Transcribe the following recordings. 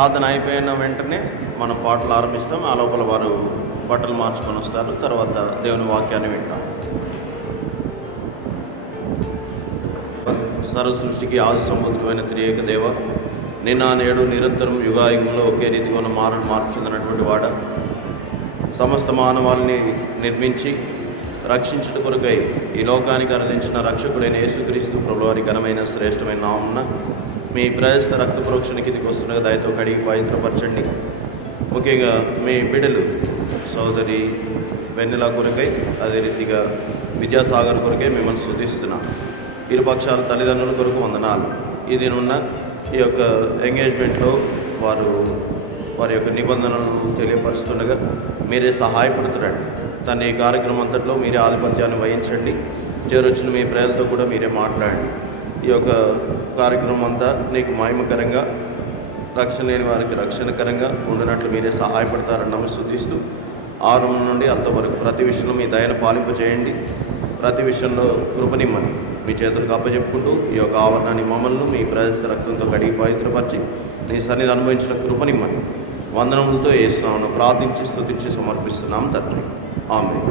ప్రార్థన అయిపోయిన వెంటనే మనం పాటలు ఆరంభిస్తాం. ఆ లోపల వారు బట్టలు మార్చుకొని వస్తారు. తర్వాత దేవుని వాక్యాన్ని వింటాం. సర్వ సృష్టికి ఆది సంబుద్ధమైన త్రియేక దేవ, నిన్న నేడు నిరంతరం యుగాయుగంలో ఒకే రీతిగా ఉన్న మార్చుతున్నటువంటి వాడ, సమస్త మానవాళిని నిర్మించి రక్షించుట కొరకై ఈ లోకానికి అందించిన రక్షకుడైన యేసుక్రీస్తు ప్రభువారి ఘనమైన శ్రేష్టమైన నామమున మీ ప్రయస్త రక్త ప్రోక్షణ కిందికి వస్తున్న దయతో కడిగి పవిత్రపరచండి. ముఖ్యంగా మీ బిడ్డలు సోదరి వెన్నెల కొరకై, అదే రీతిగా విద్యాసాగర్ కొరకై మిమ్మల్ని స్తుతిస్తున్నాం. ఇరుపక్షాల తల్లిదండ్రుల కొరకు వందనాలు. ఇది ఉన్న ఈ యొక్క ఎంగేజ్మెంట్లో వారి యొక్క నిబంధనలు తెలియపరుస్తుండగా మీరే సహాయపడుతురండి. తన ఈ కార్యక్రమం అంతట్లో మీరే ఆధిపత్యాన్ని వహించండి. చేరొచ్చిన మీ ప్రజలతో కూడా మీరే మాట్లాడండి. ఈ యొక్క కార్యక్రమం అంతా నీకు మహిమకరంగా, రక్షణ లేని వారికి రక్షణకరంగా ఉండినట్లు మీరే సహాయపడతారని నమ్మి స్తుతిస్తూ, ఆరంభం నుండి అంతవరకు ప్రతి విషయంలో మీ దయను పాలింపు చేయండి. ప్రతి విషయంలో కృపనిమ్మని మీ చేతులకు అప్పచెప్పుకుంటూ ఈ యొక్క ఆవరణాన్ని మమ్మల్ని మీ ప్రజల రక్తంతో కడిగి పవిత్రపరిచి నీ సన్నిధి అనుభవించిన కృపనిమ్మని వందనములతో యేసునామమున ప్రార్థించి స్తుతించి సమర్పిస్తున్నాం తండ్రి. ఆమేన్.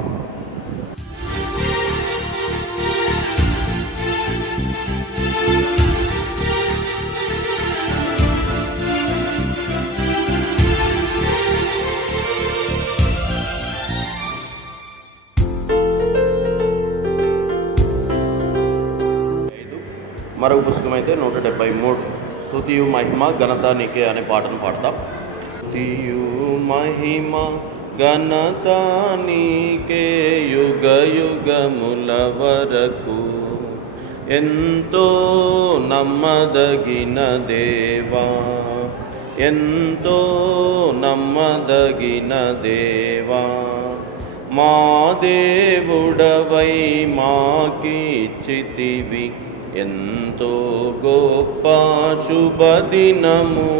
మరొక పుస్తకం అయితే 173 స్తుతియు మహిమ ఘనత నీకే అనే పాటను పాడతాం. స్తుతియు మహిమ ఘనత నీకే యుగ యుగముల వరకు, ఎంతో నమ్మదగిన దేవా, ఎంతో నమ్మదగిన దేవా, మా దేవుడవై మాకిచ్చితివి ఎంతో గొప్ప శుభదినము.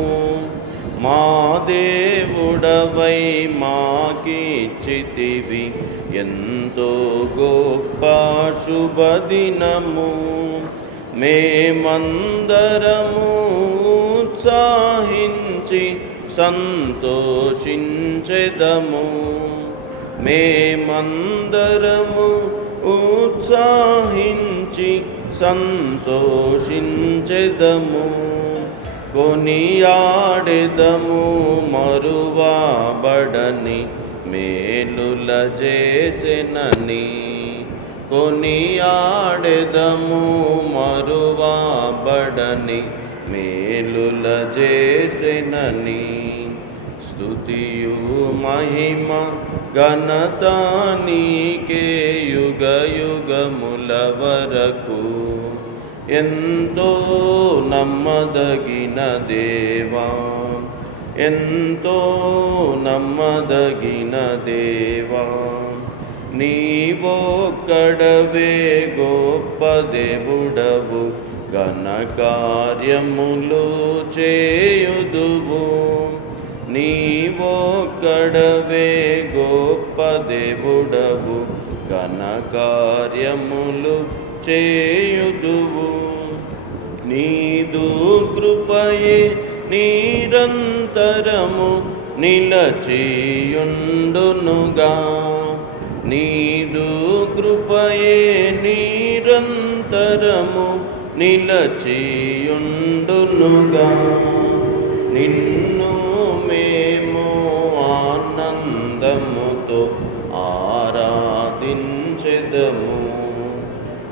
మా దేవుడవై మాకిచ్చితివి ఎంతో గొప్ప శుభదినము. మేమందరము ఉత్సాహించి సంతోషించెదము. మేమందరము ఉత్సాహించి సంతోషించెదము. కొనియాడెదము మరువబడని మేలుల చేసెనని. కొనియాడెదము మరువబడని మేలుల చేసెనని. స్తుతియు మహిమ ఘనత నీకే యుగ యుగముల వరకు, ఎంతో నమ్మదగిన దేవా, ఎంతో నమ్మదగిన దేవా, నీవొక్కడవే గొప్ప దేవుడవు, ఘన కార్యములు చేయుదువు. నీవొక్కడవే గొప్ప దేవుడవు, ఘన కార్యములు చేయుదువు. నీదు కృపయే నిరంతరము నిలచియుండునుగా. నీదు కృపయే నిరంతరము నిలచియుండునుగా. నిన్ను మేము ఆనందముతో ఆరాధించెదము.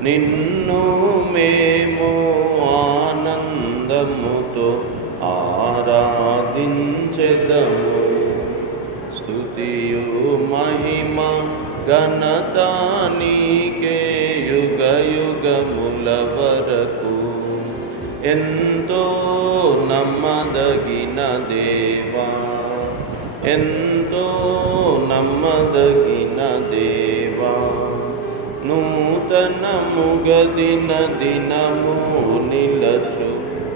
నిన్ను మేము ఆనందముతో ఆరాధించెదము. స్తుతియు మహిమ ఘనత నీకే యుగ యుగముల వరకు, ఎంతో నమ్మదగిన దేవా, ఎంతో నమ్మదగిన దేవా. నూతనముగా దినము నిలచు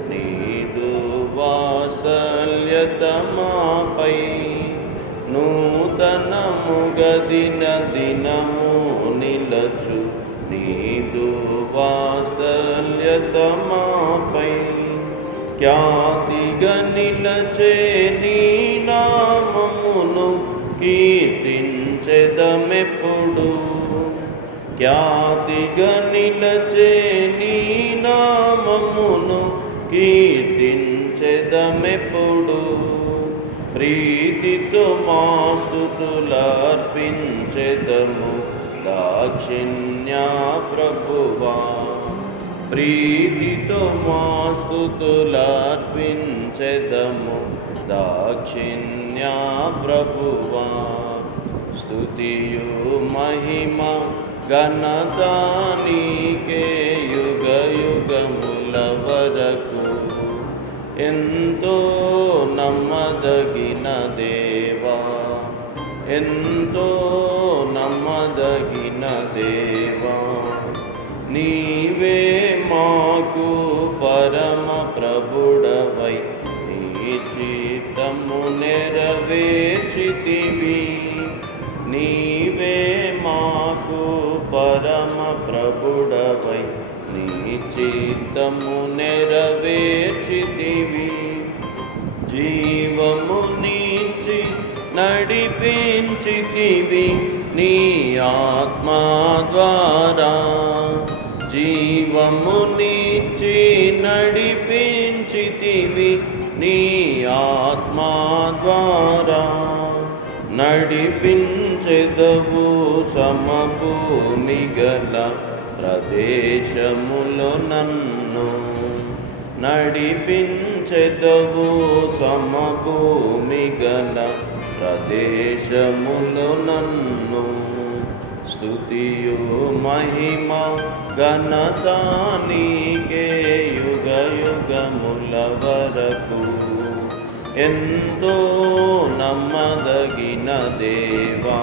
నీదు వాత్సల్యత మాపై. నూతనముగా దినము నిలచు నీదు వాత్సల్యత మాపై. ఖ్యాతిగా నిలచే నీ నామమును కీర్తించెదమెప్పుడు. ఖ్యాతిగా నిలచే నీ నామమును కీర్తించెదమెప్పుడు. ప్రీతితో మా స్తుతులర్పించెదము దాక్షిణ్య ప్రభువా. ప్రీతితో మా స్తుతులర్పించెదము దాక్షిణ్య ప్రభువా. స్తుతియు మహిమ ఘనత నీకే యుగ యుగముల వరకు. ఎంతో నమ్మదగిన దేవా, ఎంతో నమ్మదగిన దేవా, నీవే మాకు పరమ ప్రభుడవై నీ చిత్తము నెరవేర్చితివి. నీవే మాకు పరమ ప్రభుడవై నీ చిత్తము నెరవేర్చితివి. జీవము నీచి నడిపించితివి నీ ఆత్మ ద్వారా. జీవము నీచి నడిపించితివి నీ ఆత్మ ద్వారా. నడిపించెదవు సమభూమి గల ప్రదేశములో నన్ను. నడిపించెదవు సమభూమి గల ప్రదేశములో నన్ను. స్తుతియు మహిమ ఘనత నీకే యుగ యుగముల వరకు. ఎంతో నమ్మదగిన దేవా,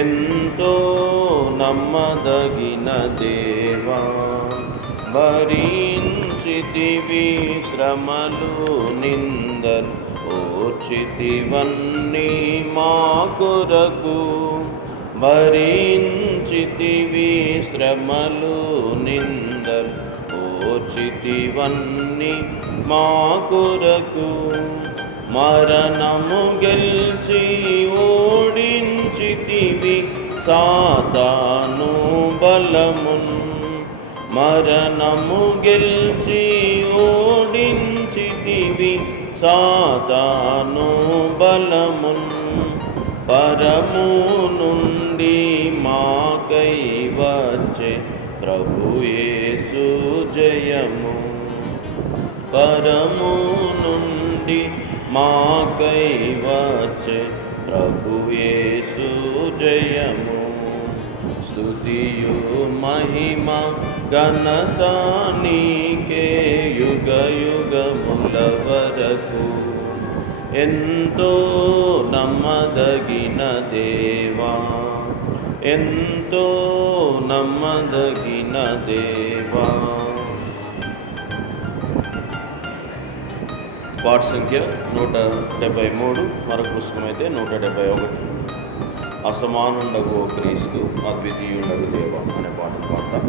ఎంతో నమ్మదగిన దేవా, భరించితివి శ్రమలు నిందలు ఓర్చితివన్నీ మా కొరకు. భరించితివి శ్రమలు నిందలు ఓర్చితివన్నీ మా కొరకు. మరణము గెల్చి ఓడించితివి సాతాను బలమున్. మరణము గెల్చి ఓడించితివి సాతాను బలమున్. పరము నుండి మాకై వచ్చే ప్రభు యేసు జయము. పరము నుండి మాకై వచ్చే ప్రభు యేసు జయము. స్తుతియు మహిమ ఘనత నీకే యుగ యుగముల వరకు. ఎంతో నమ్మదగిన దేవా, ఎంతో నమ్మదగిన దేవా. పాట సంఖ్య 173, మరొక పుస్తకం అయితే 171. అసమానుండగు ఓ క్రీస్తు అద్వితీయుండగు దేవ అనే పాటను పాడతాం.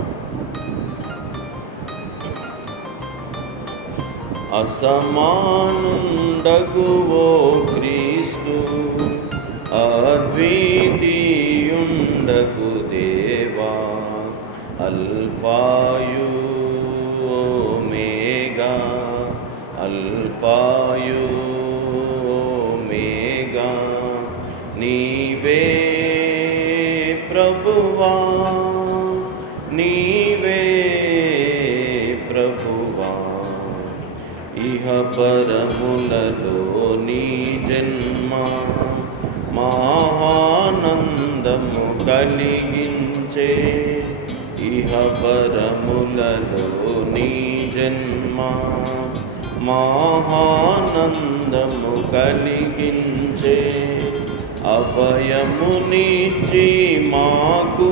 అసమానుండగు ఓ క్రీస్తు అద్వితీయుండగు దేవా. అల్ఫాయు ఓమేగా, అల్ఫాయు ఓమేగా, నీవే ప్రభువా, నీవే ప్రభువా. ఇహ పరములలో నీ జన్మ మహానందము కలిగించే. ఇహ పరములలో నీ జన్మ మహానందము కలిగించే. అభయమునిచ్చి మాకు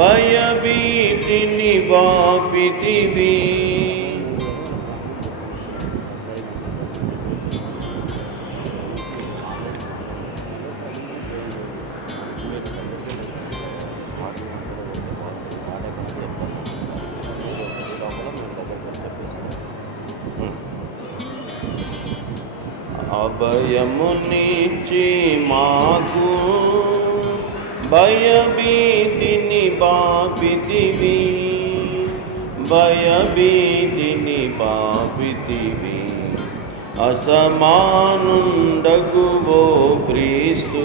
భయభీతిని బాపితివి. అభయమునిచ్చి మాకు భయభీతిని బాపితివి, భయభీతిని బాపితివి. అసమానుండగు ఓ క్రీస్తు,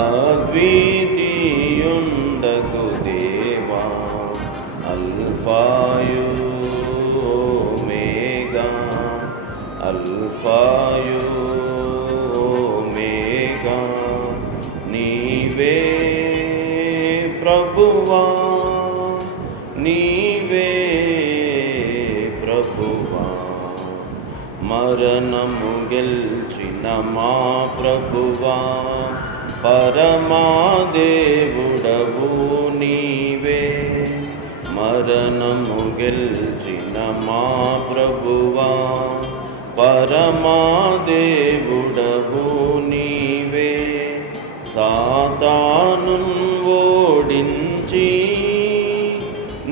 అద్వితీయుండగు దేవా, అల్ఫాయు ఓమేగా, అల్ఫాయు ఓమేగా, నీవే ప్రభువా, నీవే ప్రభువా. మరణము గెల్చిన మా ప్రభువా, పరమాదేవుడవు నీవే. మరణము గెల్చిన మా ప్రభువా, పరమాదేవుడవు నీవే. సాతానున్ ఓడించి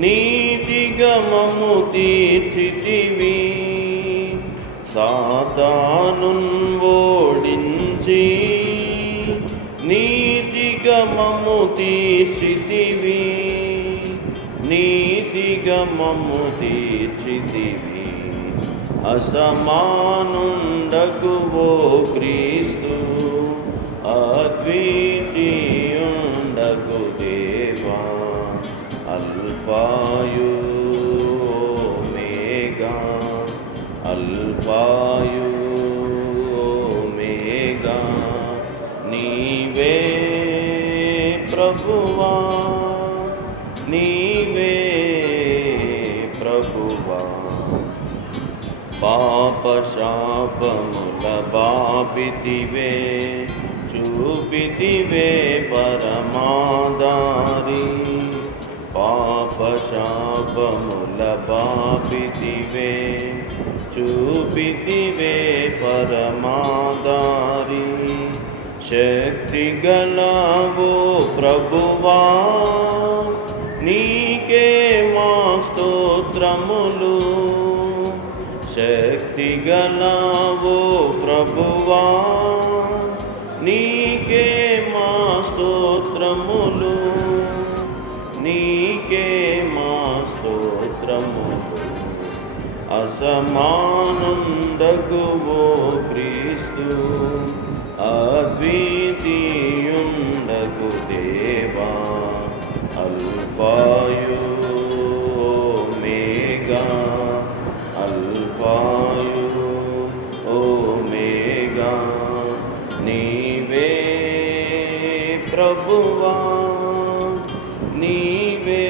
నీతిగా మమ్ము తీర్చితివి, సాతానున్ ఓడించి నీతిగా మమ్ము తీర్చితివి, నీతిగా మమ్ము తీర్చితివి. అసమానుండగు ఓ క్రీస్తు, అద్వితీయుండగు దేవా, అల్ఫాయు ఓమేగా, అల్ఫాయు ఓమేగా, నీవే ప్రభువా, నీవే ప్రభువా. పాప శాపముల బాపితివే, చూపితివే పరమాదారి. పాప శాపముల బాపితివే, చూపితివే పరమాదారి. శక్తిగలవో ప్రభువా, నీకే మా స్తోత్రములు. శక్తిగలవో ప్రభువా, నీకే మా స్తోత్రములు, నీకే మా స్తోత్రములు. అసమానుండగు ఓ క్రీస్తు, అద్వితీయుండగు దేవా, అల్ఫాయు ఓమేగా, అల్ఫాయు ఓమేగా, నీవే ప్రభువా, నీవే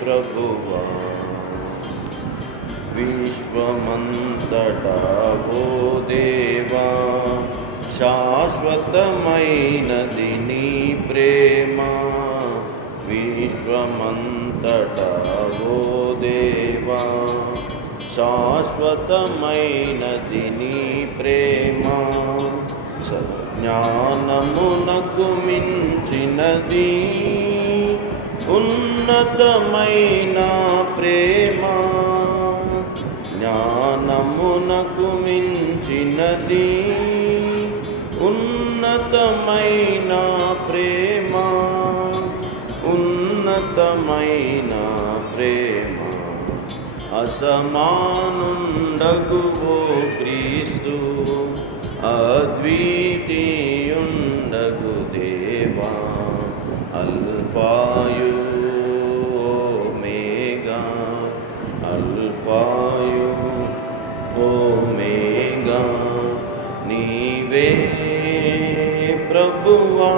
ప్రభువా. విశ్వమంతటా ఓ దేవా, శాశ్వతమైనది నీ ప్రేమ. విశ్వమంతటా ఓ దేవా, శాశ్వతమైనది నీ ప్రేమ. జ్ఞానమునకు మించినది ఉన్నతమైన ప్రేమ. జ్ఞానమునకు మించినది ఉన్నతమైన ప్రేమ, ఉన్నతమైన ప్రేమ. అసమానుండగు ఓ క్రీస్తు, అద్వితీయుండగు దేవా, అల్ఫాయు ఓమేగా, అల్ఫాయు ఓమేగా, నీవే ప్రభువా,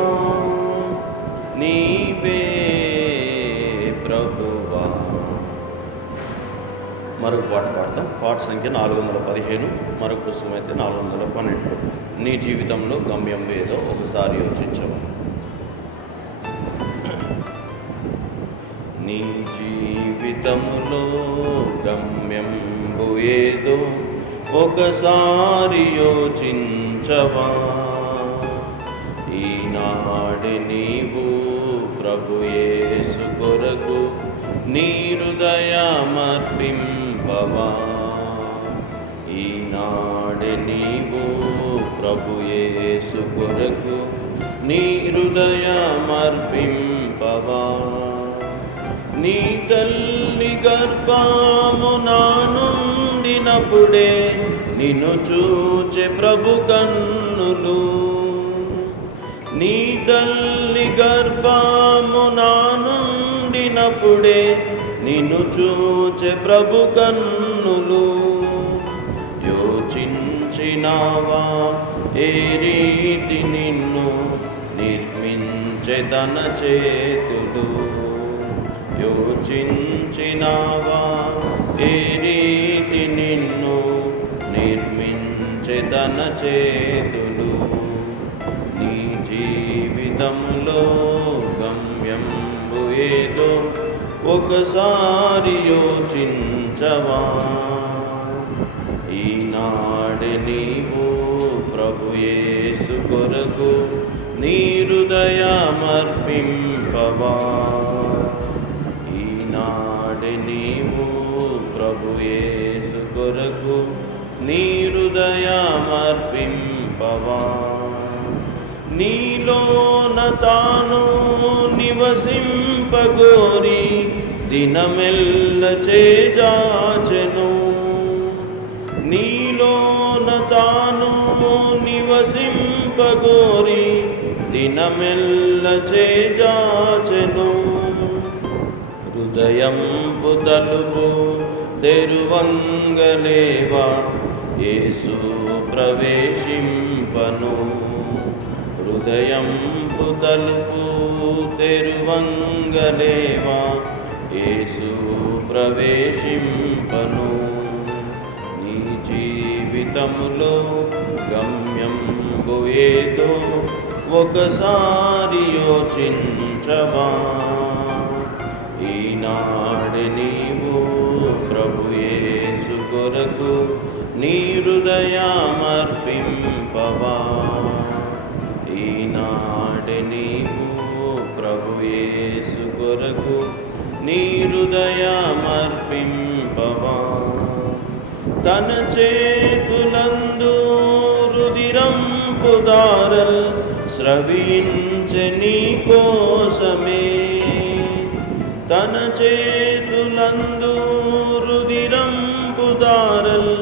నీవే ప్రభువా. మరొక పాట పాడతాం. పాట సంఖ్య 415, మరొక పుస్తకం అయితే 412. నీ జీవితంలో గమ్యం ఏదో ఒకసారి యోచించవు. నీ జీవితంలో గమ్యం ఏదో ఒకసారి యోచించవా. ఈనాడు నీవు ప్రభు యేసు కొరకు నీ హృదయమర్పింపవా. ఈనాడే నీవు ప్రభు యేసు కొరకు నీ హృదయమర్పింపవా. నీ తల్లి గర్భమునా నుండినప్పుడే నిన్ను చూచే ప్రభు కన్నులు. నీ తల్లి గర్భమునా నుండినప్పుడే నిన్ను చూచే ప్రభు కన్నులు. యోచించినావా ఏ రీతి నిన్ను నిర్మించే తన చేతులు. యోచించినావా ఏ రీతి నిన్ను నిర్మించే తన చేతులు. నీ జీవితంలో గమ్యంబు ఏదో ఒకసారి యోచించవా. ఈనాడే నీవు ప్రభు యేసు కొరకు నీ హృదయమర్పింపవా. ఈనాడే నీవు ప్రభు యేసు కొరకు నీ హృదయమర్పింపవా. నీలోన తాను నివసింపగోరి దినమెల్ల చేజాచెను. నీలోన తాను నివసింపగోరి దినమెల్ల చేజాచెను. హృదయంపు తలుపు తెరువంగలేవా యేసు ప్రవేశింపను. హృదయంపు తలుపు తెరువంగలేవా యేసు ప్రవేశింపను. నీ జీవితములో గమ్యంబు ఏదో ఒకసారి యోచించవా. ఈనాడు నీవు ప్రభు యేసు కొరకు నీ హృదయమర్పింపవా. ఈనాడు నీవు ప్రభు యేసు కొరకు నీ హృదయమర్పింపవా. తన చేతులందు రుదిరంపు దారల్ స్రవించె నీ కోసమే. తన చేతులందు రుదిరంపు దారల్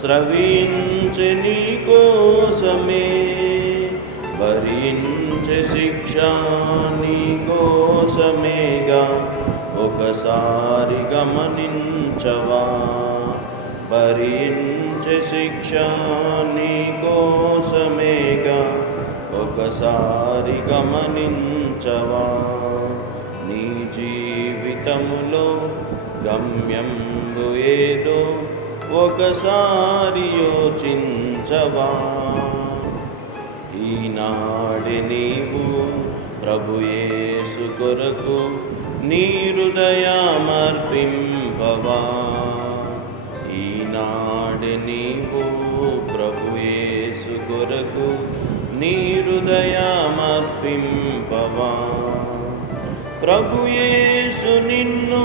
స్రవించె నీ కోసమే. భరించె శిక్ష నీ కోసమేగా ఒకసారి గమనించవా. భరించె శిక్ష నీ కోసమేగా ఒకసారి గమనించవా. నీ జీవితములో గమ్యంబు ఏదో ఒకసారి యోచించవా. ఈనాడు నీవు ప్రభు యేసు కొరకు నీ హృదయమర్పింపవా. ఈనాడు నీవు ప్రభు యేసు కొరకు నీ హృదయమర్పింపవా. ప్రభు యేసు నిన్ను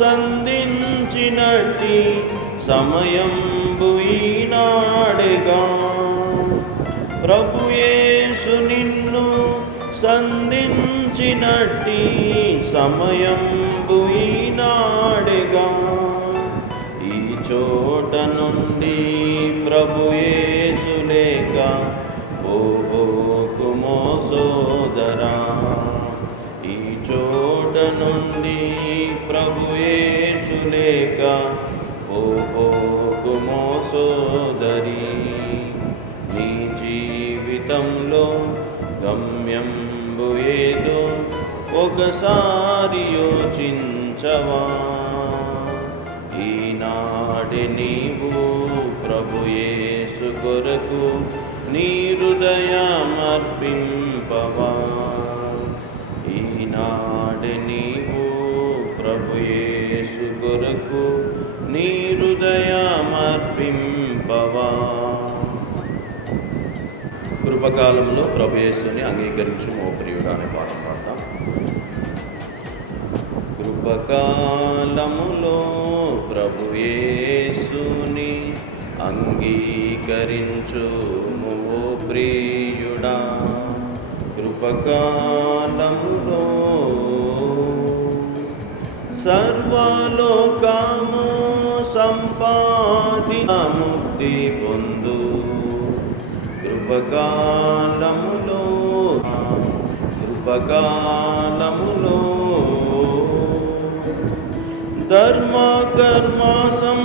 సంధించినట్టి సమయంబు ఈనాడేగా. ప్రభు యేసు నిన్ను సంధించినట్టి సమయంబు ఈనాడేగా. ఈ చోట నుండి ప్రభు యేసు లేక పోకుమో సోదరా. ఈ చోట నుండి ప్రభు యేసు లేక పోకుమో సోదరి. నీ జీవితంలో గమ్యంబు ఏదో ఒకసారి యోచించవా. ఈనాడు నీవు ప్రభు యేసు కొరకు నీ హృదయమర్పింపవా. ఈనాడు నీవు ప్రభు యేసు కొరకు నీ హృదయమర్పింపవా. కృపకాలంలో ప్రభు యేసుని అంగీకరించు ఓ ప్రియుడా అనే పాట పాడతాం. కృపకాలములో ప్రభు యేసుని అంగీకరించుము ఓ ప్రియుడా, కృపకాలములో సర్వలోకము సంపాదించి ముక్తి పొందు. కృపకాలములో ధర్మ కర్మాసం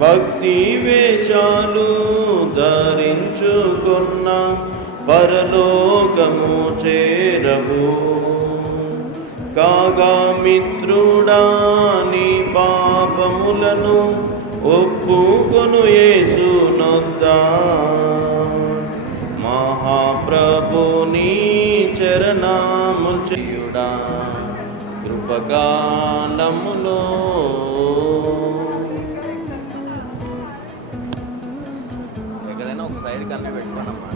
భక్తి వేషాలు ధరించుకున్న పరలోకము చేరవు. కాగా మిత్రుడా నీ పాపములను ఒప్పుకొను యేసునొద్ద. మహాప్రభుని చరణము చేయుడా, కృపకాలములో ఎక్కడైనా ఒక సైడ్ కన్నా పెట్టుకోనమ్మా.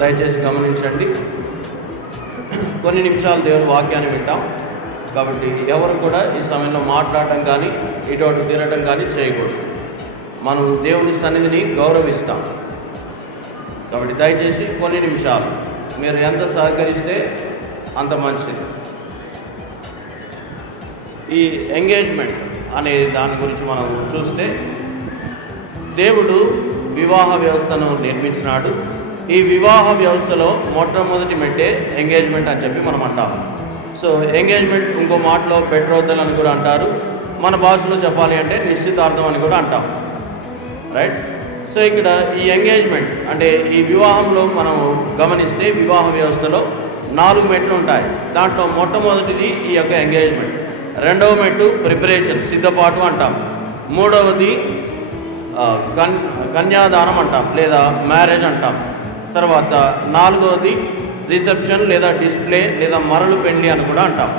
దయచేసి గమనించండి, కొన్ని నిమిషాలు దేవుని వాక్యాన్ని వింటాం. కాబట్టి ఎవరు కూడా ఈ సమయంలో మాట్లాడటం కానీ ఇటువంటి తినడం కానీ చేయకూడదు. మనం దేవుని సన్నిధిని గౌరవిస్తాం. కాబట్టి దయచేసి కొన్ని నిమిషాలు మీరు ఎంత సహకరిస్తే అంత మంచిది. ఈ ఎంగేజ్మెంట్ అనే దాని గురించి మనం చూస్తే, దేవుడు వివాహ వ్యవస్థను నిర్మించినాడు. ఈ వివాహ వ్యవస్థలో మొట్టమొదటి మెట్టే ఎంగేజ్మెంట్ అని చెప్పి మనం అంటాం. సో ఎంగేజ్మెంట్ ఇంకో మాటలో బెట్రోతల్ అని కూడా అంటారు. మన భాషలో చెప్పాలి అంటే నిశ్చితార్థం అని కూడా అంటాం, రైట్? సో ఇక్కడ ఈ ఎంగేజ్మెంట్ అంటే ఈ వివాహంలో మనం గమనిస్తే వివాహ వ్యవస్థలో 4 మెట్లు ఉంటాయి. దాంట్లో మొట్టమొదటిది ఈ యొక్క ఎంగేజ్మెంట్, రెండవ మెట్టు ప్రిపరేషన్ సిద్ధపాటు అంటాం, మూడవది కన్యాదానం అంటాం లేదా మ్యారేజ్ అంటాం, తర్వాత 4వది రిసెప్షన్ లేదా డిస్ప్లే లేదా మరలు పెండ్లి అని కూడా అంటాం.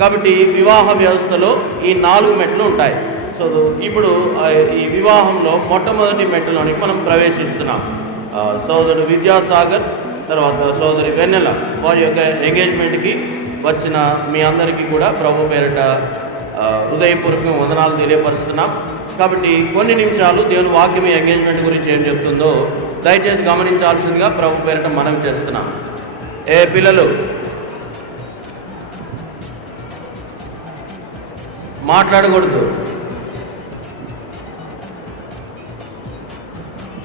కాబట్టి వివాహ వ్యవస్థలో ఈ 4 మెట్లు ఉంటాయి. సో ఇప్పుడు ఈ వివాహంలో మొట్టమొదటి మెట్టులోనికి మనం ప్రవేశిస్తున్నాం. సోదరుడు విద్యాసాగర్ తర్వాత సోదరి వెన్నెల వారి యొక్క ఎంగేజ్మెంట్కి వచ్చిన మీ అందరికీ కూడా ప్రభు పేరిట హృదయపూర్వక వందనాలు తెలియపరుస్తున్నాం. కాబట్టి కొన్ని నిమిషాలు దేవుని వాక్యం ఎంగేజ్మెంట్ గురించి ఏం చెప్తుందో దయచేసి గమనించాల్సిందిగా ప్రభు పేరిట మనం చేస్తున్నాం. ఏ పిల్లలు మాట్లాడకూడదు.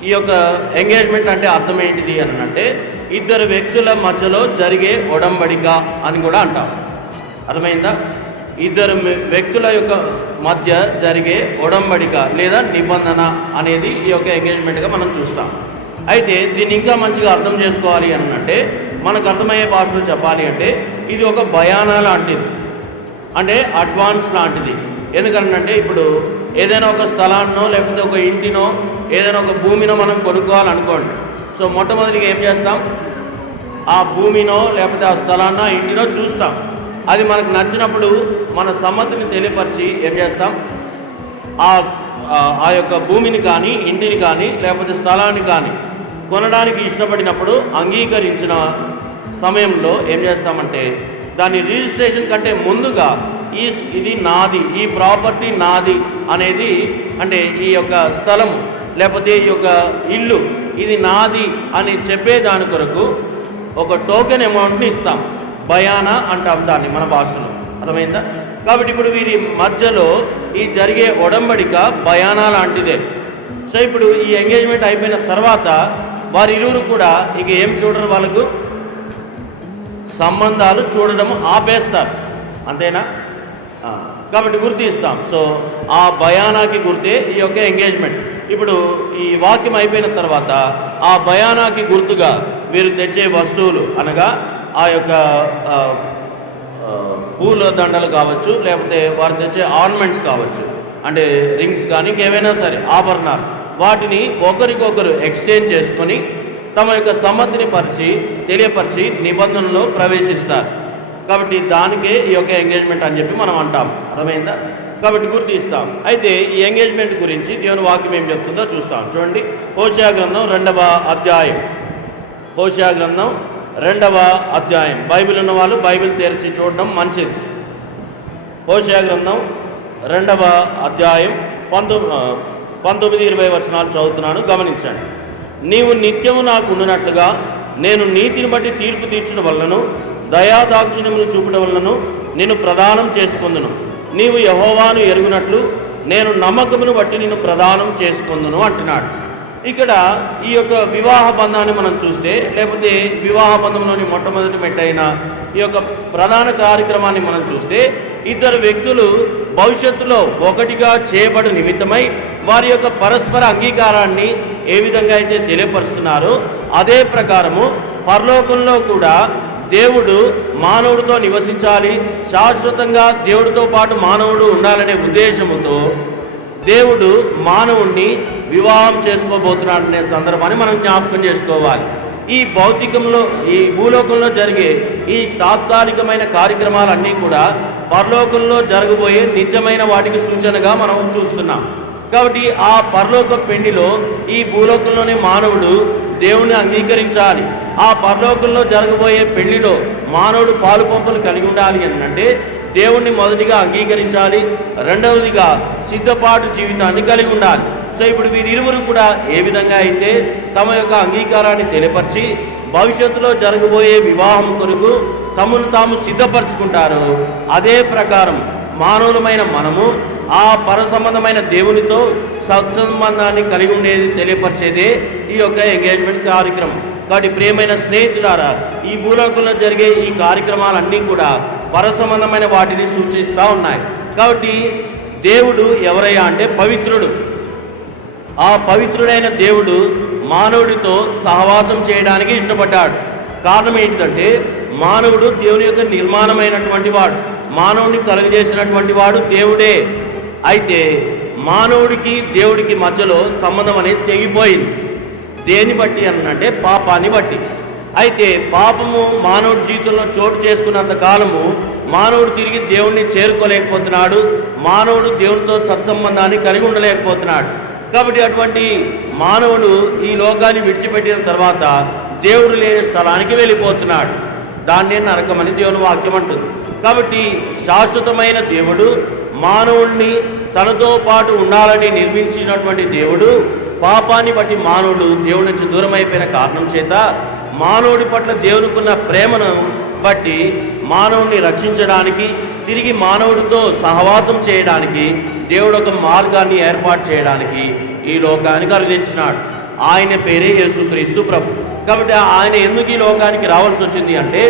ఈ యొక్క ఎంగేజ్మెంట్ అంటే అర్థం ఏంటిది అని అంటే, ఇద్దరు వ్యక్తుల మధ్యలో జరిగే ఒడంబడిక అని కూడా అంటాం. అర్థమైందా? ఇద్దరు వ్యక్తుల యొక్క మధ్య జరిగే ఒడంబడిక లేదా నిబంధన అనేది ఈ యొక్క ఎంగేజ్మెంట్గా మనం చూస్తాం. అయితే దీన్ని ఇంకా మంచిగా అర్థం చేసుకోవాలి అని అంటే, మనకు అర్థమయ్యే భాషలో చెప్పాలి అంటే, ఇది ఒక బయానా లాంటిది, అంటే అడ్వాన్స్ లాంటిది. ఎందుకనంటే ఇప్పుడు ఏదైనా ఒక స్థలాన్నో లేకపోతే ఒక ఇంటినో ఏదైనా ఒక భూమినో మనం కొనుక్కోవాలనుకోండి. సో మొట్టమొదటిగా ఏం చేస్తాం? ఆ భూమినో లేకపోతే ఆ స్థలాన్నో ఆ ఇంటినో చూస్తాం. అది మనకు నచ్చినప్పుడు మన సమ్మతిని తెలియపరిచి ఏం చేస్తాం? ఆ యొక్క భూమిని కానీ ఇంటిని కానీ లేకపోతే స్థలాన్ని కానీ కొనడానికి ఇష్టపడినప్పుడు అంగీకరించిన సమయంలో ఏం చేస్తామంటే, దాని రిజిస్ట్రేషన్ కంటే ముందుగా ఇది నాది, ఈ ప్రాపర్టీ నాది అనేది, అంటే ఈ యొక్క స్థలము లేకపోతే ఈ యొక్క ఇల్లు ఇది నాది అని చెప్పే దాని కొరకు ఒక టోకెన్ అమౌంట్ని ఇస్తాం. బయానా అంటాం దాన్ని మన భాషలో. అర్థమైందా? కాబట్టి ఇప్పుడు వీరి మధ్యలో ఈ జరిగే ఒడంబడిక బయానా లాంటిదే. సో ఇప్పుడు ఈ ఎంగేజ్మెంట్ అయిపోయిన తర్వాత వారిరువురు కూడా ఇక ఏం చూడరు, వాళ్ళకు సంబంధాలు చూడడం ఆపేస్తారు. అంతేనా? కాబట్టి గుర్తిస్తాం. సో ఆ బయానాకి గుర్తే ఈ యొక్క ఎంగేజ్మెంట్. ఇప్పుడు ఈ వాక్యం అయిపోయిన తర్వాత ఆ బయానాకి గుర్తుగా వీరు తెచ్చే వస్తువులు అనగా ఆ యొక్క పూల దండలు కావచ్చు, లేకపోతే వారు తెచ్చే ఆర్నమెంట్స్ కావచ్చు, అంటే రింగ్స్ కానీ ఇంకేమైనా సరే ఆభరణాలు, వాటిని ఒకరికొకరు ఎక్స్చేంజ్ చేసుకొని తమ యొక్క సమ్మతిని తెలియపరిచి నిబంధనలో ప్రవేశిస్తారు. కాబట్టి దానికే ఈ యొక్క ఎంగేజ్మెంట్ అని చెప్పి మనం అంటాం. అర్థమైందా? కాబట్టి గుర్తిస్తాం. అయితే ఈ ఎంగేజ్మెంట్ గురించి దేవుని వాక్యం ఏం చెప్తుందో చూస్తాం. చూడండి, హోషేయ గ్రంథం 2వ అధ్యాయం. హోషేయ గ్రంథం 2వ అధ్యాయం. బైబిల్ ఉన్న వాళ్ళు బైబిల్ తెరిచి చూడడం మంచిది. హోషేయ గ్రంథం 2వ అధ్యాయం 19-20 వచనాలు చదువుతున్నాను, గమనించండి. నీవు నిత్యము నాకు ఉండునట్లుగా నేను నీతిని బట్టి తీర్పు తీర్చడం వలనను దయాదాక్షిణ్యమును చూపడం వలనను నిన్ను ప్రదానం చేసుకొందును. నీవు యెహోవాను ఎరుగునట్లు నేను నమ్మకమును బట్టి నిన్ను ప్రదానం చేసుకొందును అంటున్నాడు. ఇక్కడ ఈ యొక్క వివాహ బంధాన్ని మనం చూస్తే, లేకపోతే వివాహ బంధంలోని మొట్టమొదటి మెట్టైన ఈ యొక్క ప్రధాన కార్యక్రమాన్ని మనం చూస్తే, ఇద్దరు వ్యక్తులు భవిష్యత్తులో ఒకటిగా చేయబడి నిమిత్తమై వారి యొక్క పరస్పర అంగీకారాన్ని ఏ విధంగా అయితే తెలియపరుస్తున్నారో అదే ప్రకారము పరలోకంలో కూడా దేవుడు మానవుడితో నివసించాలి, శాశ్వతంగా దేవుడితో పాటు మానవుడు ఉండాలనే ఉద్దేశంతో దేవుడు మానవుణ్ణి వివాహం చేసుకోబోతున్నాడనే సందర్భాన్ని మనం జ్ఞాపకం చేసుకోవాలి. ఈ భౌతికంలో, ఈ భూలోకంలో జరిగే ఈ తాత్కాలికమైన కార్యక్రమాలన్నీ కూడా పరలోకంలో జరగబోయే నిజమైన వాటికి సూచనగా మనం చూస్తున్నాం. కాబట్టి ఆ పరలోక పెండిలో ఈ భూలోకంలోనే మానవుడు దేవుణ్ణి అంగీకరించాలి. ఆ పరలోకంలో జరగబోయే పెళ్లిలో మానవుడు పాలు పంపులు కలిగి ఉండాలి అంటే దేవుణ్ణి మొదటిగా అంగీకరించాలి, రెండవదిగా సిద్ధపాటు జీవితాన్ని కలిగి ఉండాలి. సో ఇప్పుడు వీరిరువురు కూడా ఏ విధంగా అయితే తమ యొక్క అంగీకారాన్ని తెలియపరిచి భవిష్యత్తులో జరగబోయే వివాహం కొరకు తమను తాము సిద్ధపరచుకుంటారో అదే ప్రకారం మానవులమైన మనము ఆ పరసంబంధమైన దేవునితో సత్సంబంధాన్ని కలిగి ఉండేది తెలియపరిచేదే ఈ యొక్క ఎంగేజ్మెంట్ కార్యక్రమం. కాబట్టి ప్రియమైన స్నేహితులారా, ఈ భూలోకంలో జరిగే ఈ కార్యక్రమాలన్నీ కూడా పరసంబంధమైన వాటిని సూచిస్తూ ఉన్నాయి. కాబట్టి దేవుడు ఎవరయ్యా అంటే పవిత్రుడు. ఆ పవిత్రుడైన దేవుడు మానవుడితో సహవాసం చేయడానికి ఇష్టపడ్డాడు. కారణం ఏంటంటే మానవుడు దేవుని యొక్క నిర్మాణమైనటువంటి వాడు, మానవుడిని కలుగజేసినటువంటి వాడు దేవుడే. అయితే మానవుడికి దేవుడికి మధ్యలో సంబంధం అనేది తెగిపోయింది. దేని బట్టి అనంటే పాపాన్ని బట్టి. అయితే పాపము మానవుడి జీవితంలో చోటు చేసుకున్నంత కాలము మానవుడు తిరిగి దేవుణ్ణి చేరుకోలేకపోతున్నాడు, మానవుడు దేవునితో సత్సంబంధాన్ని కలిగి ఉండలేకపోతున్నాడు. కాబట్టి అటువంటి మానవుడు ఈ లోకాన్ని విడిచిపెట్టిన తర్వాత దేవుడు లేని స్థలానికి వెళ్ళిపోతున్నాడు. దాన్నే నరకమని దేవుని వాక్యం అంటుంది. కాబట్టి శాశ్వతమైన దేవుడు మానవుడిని తనతో పాటు ఉండాలని నిర్మించినటువంటి దేవుడు పాపాన్ని బట్టి మానవుడు దేవుడి నుంచి దూరం అయిపోయిన కారణం చేత మానవుడి పట్ల దేవునికున్న ప్రేమను బట్టి మానవుడిని రక్షించడానికి, తిరిగి మానవుడితో సహవాసం చేయడానికి దేవుడు ఒక మార్గాన్ని ఏర్పాటు చేయడానికి ఈ లోకానికి అనుగ్రహించినాడు. ఆయన పేరే యేసుక్రీస్తు ప్రభు. కాబట్టి ఆయన ఎందుకు ఈ లోకానికి రావాల్సి వచ్చింది అంటే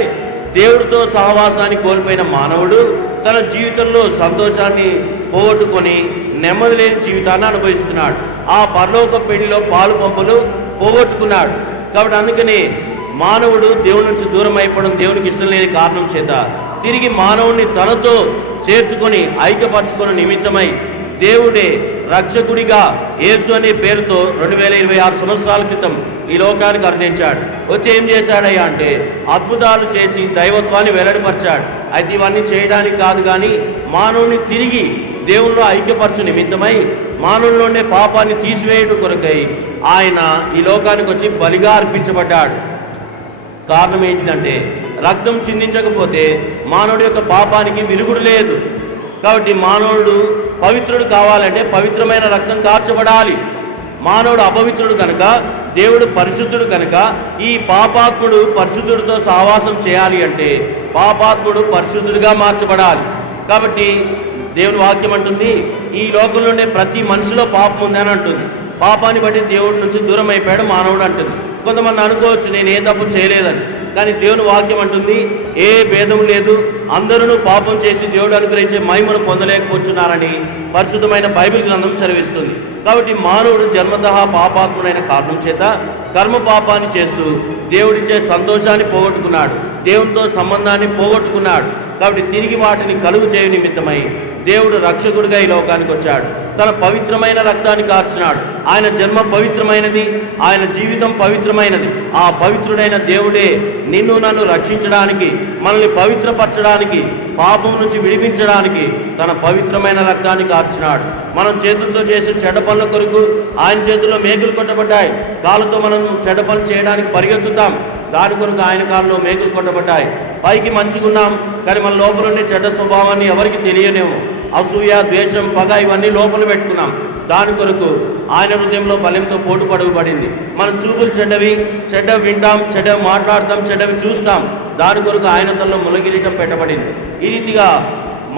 దేవుడితో సహవాసాన్ని కోల్పోయిన మానవుడు తన జీవితంలో సంతోషాన్ని పోగొట్టుకొని నెమ్మది లేని జీవితాన్ని అనుభవిస్తున్నాడు. ఆ పరలోక పెళ్లిలో పాలు పంపులు పోగొట్టుకున్నాడు. కాబట్టి అందుకని మానవుడు దేవుడి నుంచి దూరం అయిపోవడం దేవునికి ఇష్టం లేని కారణం చేత తిరిగి మానవుడిని తనతో చేర్చుకొని ఐక్యపరచుకున్న నిమిత్తమై దేవుడే రక్షకుడిగా యేసు అనే పేరుతో 2026 సంవత్సరాల క్రితం ఈ లోకానికి అందించాడు. వచ్చి ఏం చేశాడయ్యా అంటే అద్భుతాలు చేసి దైవత్వాన్ని వెల్లడిపరిచాడు. అయితే ఇవన్నీ చేయడానికి కాదు, కానీ మానవుని తిరిగి దేవుల్లో ఐక్యపరచు నిమిత్తమై మానవుల్లోనే పాపాన్ని తీసివేయడం కొరకై ఆయన ఈ లోకానికి వచ్చి బలిగా అర్పించబడ్డాడు. కారణం ఏంటంటే రక్తం చిందించకపోతే మానవుడి యొక్క పాపానికి విరుగుడు లేదు. కాబట్టి మానవుడు పవిత్రుడు కావాలంటే పవిత్రమైన రక్తం కార్చబడాలి. మానవుడు అపవిత్రుడు కనుక దేవుడు పరిశుద్ధుడు కనుక ఈ పాపాత్ముడు పరిశుద్ధుడితో సహవాసం చేయాలి అంటే పాపాత్ముడు పరిశుద్ధుడిగా మార్చబడాలి. కాబట్టి దేవుని వాక్యం అంటుంది ఈ లోకంలోనే ప్రతి మనిషిలో పాపం ఉందని అంటుంది. పాపాన్ని బట్టి దేవుడి నుంచి దూరం అయిపోయాడు మానవుడు అంటుంది. కొంతమంది అనుకోవచ్చు నేను ఏ తప్పు చేయలేదని, కానీ దేవుని వాక్యం అంటుంది ఏ భేదం లేదు, అందరూ పాపం చేసి దేవుడు అనుగ్రహించే మహిమను పొందలేకపోతున్నారని పరిశుద్ధమైన బైబిల్ గ్రంథం సెలవిస్తుంది. కాబట్టి మానవుడు జన్మతః పాపాత్ముడైన కారణం చేత కర్మ పాపాన్ని చేస్తూ దేవుడిచ్చే సంతోషాన్ని పోగొట్టుకున్నాడు, దేవునితో సంబంధాన్ని పోగొట్టుకున్నాడు. కాబట్టి తిరిగి వాటిని కలుగు చేయు నిమిత్తమై దేవుడు రక్షకుడిగా ఈ లోకానికి వచ్చాడు. తన పవిత్రమైన రక్తాన్ని కార్చినాడు. ఆయన జన్మ పవిత్రమైనది, ఆయన జీవితం పవిత్రమైనది. ఆ పవిత్రుడైన దేవుడే నిన్ను నన్ను రక్షించడానికి, మనల్ని పవిత్రపరచడానికి, పాపం నుంచి విడిపించడానికి తన పవిత్రమైన రక్తాన్ని కార్చినాడు. మనం చేతులతో చేసే చెడ్డ పనుల కొరకు ఆయన చేతుల్లో మేకులు కొట్టబడ్డాయి. కాళ్ళతో మనం చెడ్డ పనులు చేయడానికి పరిగెత్తుతాం, దాని కొరకు ఆయన కాళ్ళలో మేకులు కొట్టబడ్డాయి. పైకి మంచుకున్నాం, కానీ మన లోపల ఉండే చెడ్డ స్వభావాన్ని ఎవరికి తెలియనేమో. అసూయ, ద్వేషం, పగ ఇవన్నీ లోపల పెట్టుకున్నాం. దాని కొరకు ఆయన హృదయంలో బలంతో పోటు పడుగుపడింది. మన చూపులు చెడ్డవి వింటాం, చెడ్డవి మాట్లాడతాం, చెడ్డవి చూస్తాం. దాని కొరకు ఆయన తనలో ములగిరీటం పెట్టబడింది. ఈ రీతిగా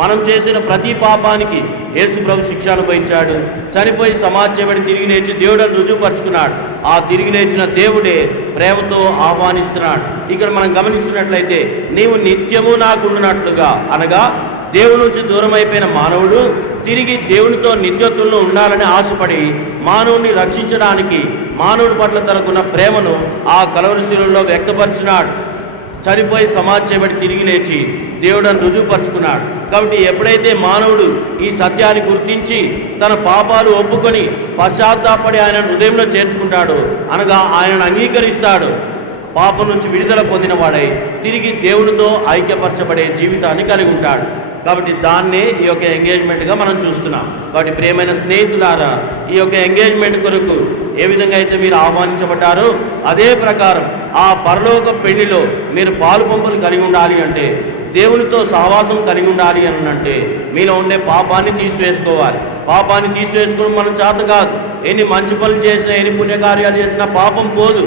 మనం చేసిన ప్రతి పాపానికి యేసు ప్రభు శిక్ష అనుభవించాడు. చనిపోయి సమాధి చేయబడి తిరిగి లేచి దేవుడని రుజువుపరుచుకున్నాడు. ఆ తిరిగి లేచిన దేవుడే ప్రేమతో ఆహ్వానిస్తున్నాడు. ఇక్కడ మనం గమనిస్తున్నట్లయితే, నీవు నిత్యము నాకుండునట్లుగా, అనగా దేవుని నుంచి దూరం అయిపోయిన మానవుడు తిరిగి దేవునితో నిత్యత్వంలో ఉండాలని ఆశపడి మానవుని రక్షించడానికి మానవుడి పట్ల తనకున్న ప్రేమను ఆ కలవరి శిలువలో వ్యక్తపరిచినాడు. చనిపోయి సమాధి చేయబడి తిరిగి లేచి దేవుడని రుజువుపరుచుకున్నాడు. కాబట్టి ఎప్పుడైతే మానవుడు ఈ సత్యాన్ని గుర్తించి తన పాపాలు ఒప్పుకొని పశ్చాత్తాపడి ఆయన హృదయంలో చేర్చుకుంటాడు, అనగా ఆయనను అంగీకరిస్తాడు, పాపం నుంచి విడుదల పొందిన వాడై తిరిగి దేవునితో ఐక్యపరచబడే జీవితాన్ని కలిగి ఉంటాడు. కాబట్టి దాన్నే ఈ యొక్క ఎంగేజ్మెంట్గా మనం చూస్తున్నాం. కాబట్టి ప్రియమైన స్నేహితులారా, ఈ యొక్క ఎంగేజ్మెంట్ కొరకు ఏ విధంగా అయితే మీరు ఆహ్వానించబడ్డారో అదే ప్రకారం ఆ పరలోక పెళ్లిలో మీరు పాలు పంపులు కలిగి ఉండాలి అంటే, దేవునితో సహవాసం కలిగి ఉండాలి అని అంటే మీలో ఉండే పాపాన్ని తీసివేసుకోవాలి. పాపాన్ని తీసివేసుకోవడం మనం చేత కాదు. ఎన్ని మంచి పనులు చేసినా, ఎన్ని పుణ్యకార్యాలు చేసినా పాపం పోదు.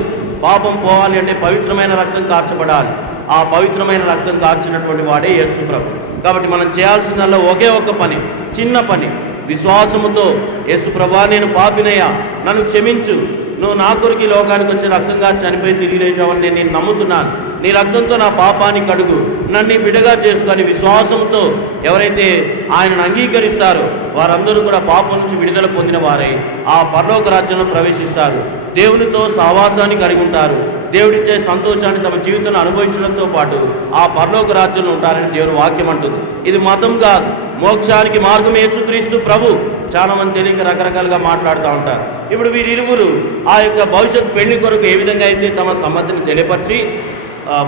పాపం పోవాలి అంటే పవిత్రమైన రక్తం కార్చబడాలి. ఆ పవిత్రమైన రక్తం కార్చినటువంటి వాడే యేసు ప్రభు. కాబట్టి మనం చేయాల్సిందల్లా ఒకే ఒక పని, చిన్న పని, విశ్వాసముతో యేసు ప్రభువా, నేను పాపినయ్యా, నన్ను క్షమించు, నువ్వు నా కొరికి లోకానికి వచ్చి రక్తంగా చనిపోయి తిరిగి లేచావని నేను నమ్ముతున్నాను, నీ రక్తంతో నా పాపాన్ని కడుగు, నన్ను బిడ్డగా చేసుకొని విశ్వాసంతో ఎవరైతే ఆయనను అంగీకరిస్తారో వారందరూ కూడా పాపం నుంచి విడుదల పొందిన వారై ఆ పరలోక రాజ్యంలో ప్రవేశిస్తారు. దేవునితో సహవాసాన్ని కలిగి ఉంటారు. దేవుడిచ్చే సంతోషాన్ని తమ జీవితంలో అనుభవించడంతో పాటు ఆ పరలోక రాజ్యంలో ఉంటారని దేవుని వాక్యం అంటుంది. ఇది మతం కాదు, మోక్షానికి మార్గం యేసుక్రీస్తు ప్రభు. చాలా మంది తెలియక రకరకాలుగా మాట్లాడుతూ ఉంటారు. ఇప్పుడు వీరిరువురు ఆ యొక్క భవిష్యత్ పెళ్లి కొరకు ఏ విధంగా అయితే తమ సమ్మతిని తెలియపరిచి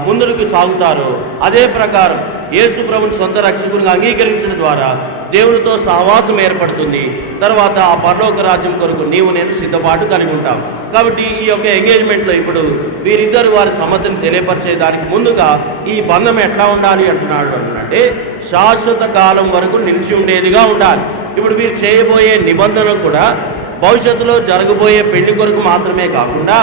ముందుకు సాగుతారో అదే ప్రకారం యేసు ప్రభుని సొంత రక్షకునిగా అంగీకరించడం ద్వారా దేవునితో సహవాసం ఏర్పడుతుంది. తర్వాత ఆ పరలోక రాజ్యం కొరకు నీవు నేను సిద్ధపాటు కలిగి ఉంటాం. కాబట్టి ఈ యొక్క ఎంగేజ్మెంట్లో ఇప్పుడు వీరిద్దరు వారి సమ్మతిని తెలియపరిచే దానికి ముందుగా ఈ బంధం ఎట్లా ఉండాలి అంటున్నాడు అంటే, శాశ్వత కాలం వరకు నిలిచి ఉండేదిగా ఉండాలి. ఇప్పుడు వీరు చేయబోయే నిబంధన కూడా భవిష్యత్తులో జరగబోయే పెళ్లి కొరకు మాత్రమే కాకుండా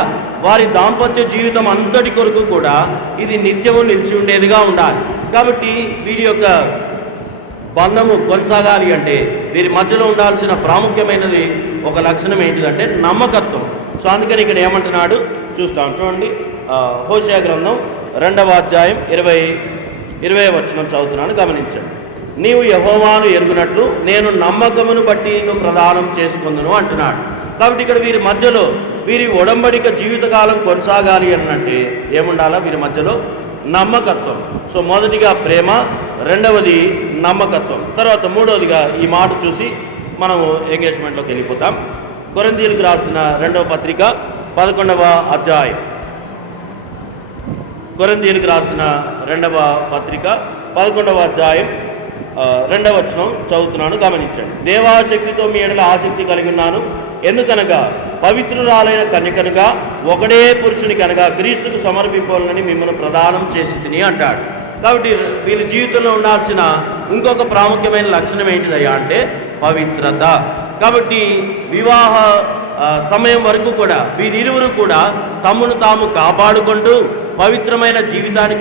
వారి దాంపత్య జీవితం అంతటి కొరకు కూడా ఇది నిత్యము నిలిచి ఉండేదిగా ఉండాలి. కాబట్టి వీరి యొక్క బంధము కొనసాగాలి అంటే వీరి మధ్యలో ఉండాల్సిన ప్రాముఖ్యమైనది ఒక లక్షణం ఏంటిదంటే నమ్మకత్వం. సో అందుకని ఇక్కడ ఏమంటున్నాడు చూస్తాం, చూడండి. హోషేయ గ్రంథం 2వ అధ్యాయం 20వ వచనం చదువుతున్నాను, గమనించండి. నీవు యెహోవాను ఎరుగునట్లు నేను నమ్మకమును బట్టి నిన్ను ప్రదానం చేసుకుందును అంటున్నాడు. కాబట్టి ఇక్కడ వీరి మధ్యలో వీరి ఒడంబడిక జీవితకాలం కొనసాగాలి అనంటే ఏముండాలా? వీరి మధ్యలో నమ్మకత్వం. సో మొదటిగా ప్రేమ, రెండవది నమ్మకత్వం, తర్వాత మూడవదిగా ఈ మాట చూసి మనము ఎంగేజ్మెంట్లోకి వెళ్ళిపోతాం. కొరింథీయులకు రాసిన 2వ పత్రిక 11వ అధ్యాయం. కొరింథీయులకు రాసిన 2వ పత్రిక 11వ అధ్యాయం 2వ వచనం చదువుతున్నాను, గమనించండి. దేవాశక్తితో మీ ఎడల ఆసక్తి కలిగి ఉన్నాను, ఎందుకనగా పవిత్రురాలైన కన్యకనుగా ఒకడే పురుషుని కనుక క్రీస్తుకు సమర్పింపాలని మిమ్మల్ని ప్రదానం చేసి తిని అంటాడు. కాబట్టి వీరి జీవితంలో ఉండాల్సిన ఇంకొక ప్రాముఖ్యమైన లక్షణం ఏంటిదయ్యా అంటే పవిత్రత. కాబట్టి వివాహ సమయం వరకు కూడా వీరిరువురు కూడా తమను తాము కాపాడుకుంటూ పవిత్రమైన జీవితాన్ని